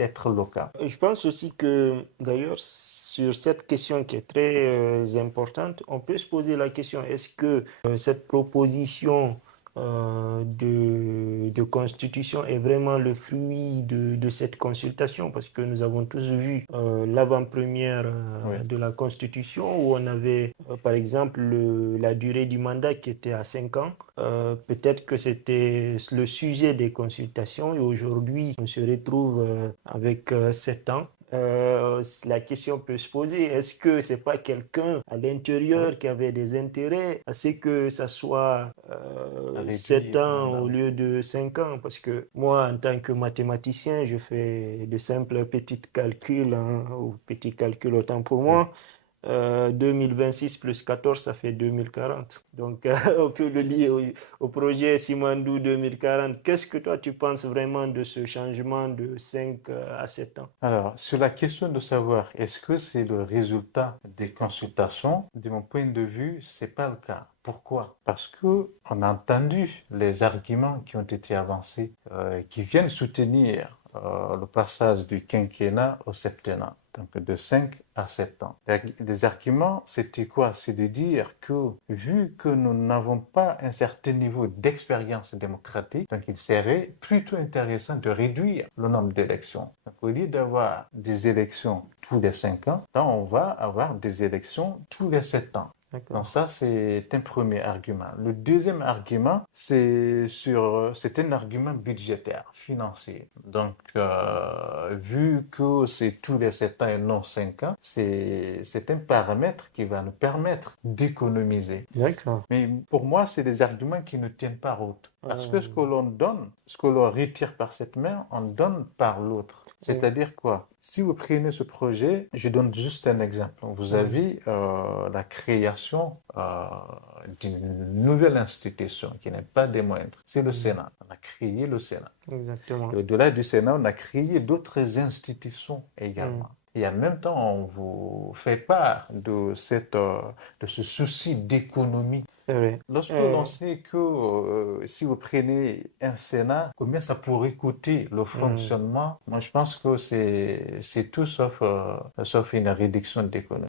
être local. Je pense aussi que, d'ailleurs, sur cette question qui est très importante, on peut se poser la question, est-ce que cette proposition de constitution est vraiment le fruit de cette consultation? Parce que nous avons tous vu l'avant-première Oui. de la constitution où on avait, par exemple, la durée du mandat qui était à 5 ans. Peut-être que c'était le sujet des consultations et aujourd'hui, on se retrouve avec 7 ans. La question peut se poser, est-ce que c'est pas quelqu'un à Oui. l'intérieur qui avait des intérêts à ce que ça soit À 7 réduire le ans mandat, au oui. lieu de 5 ans? Parce que moi, en tant que mathématicien, je fais de simples petits calculs, hein, ou petits calculs autant pour Oui. moi. 2026 plus 14, ça fait 2040. Donc, on peut le lier au projet Simandou 2040. Qu'est-ce que toi, tu penses vraiment de ce changement de 5 à 7 ans? Alors, sur la question de savoir est-ce que c'est le résultat des consultations, de mon point de vue, c'est pas le cas. Pourquoi? Parce que on a entendu les arguments qui ont été avancés, qui viennent soutenir le passage du quinquennat au septennat, donc de 5 à 7 ans. Les arguments, c'était quoi? C'est de dire que vu que nous n'avons pas un certain niveau d'expérience démocratique, donc il serait plutôt intéressant de réduire le nombre d'élections. Donc au lieu d'avoir des élections tous les 5 ans, là on va avoir des élections tous les 7 ans. Donc D'accord. ça, c'est un premier argument. Le deuxième argument, c'est un argument budgétaire, financier. Donc, vu que c'est tous les 7 ans et non 5 ans, c'est un paramètre qui va nous permettre d'économiser. D'accord. Mais pour moi, c'est des arguments qui ne tiennent pas route. Parce que ce que Euh, l'on donne, ce que l'on retire par cette main, on donne par l'autre. oui. C'est-à-dire quoi? Si vous prenez ce projet, je donne juste un exemple. Vous Mhm. avez la création d'une nouvelle institution qui n'est pas des moindres. C'est le Mhm. Sénat. On a créé le Sénat. Et Exactement. au-delà du Sénat, on a créé d'autres institutions Mhm. également. Et en même temps, on vous fait part de ce souci d'économie. C'est vrai. Lorsque l'on sait que si vous prenez un Sénat, combien ça pourrait coûter le Mhm. fonctionnement, moi je pense que c'est tout sauf une réduction d'économie.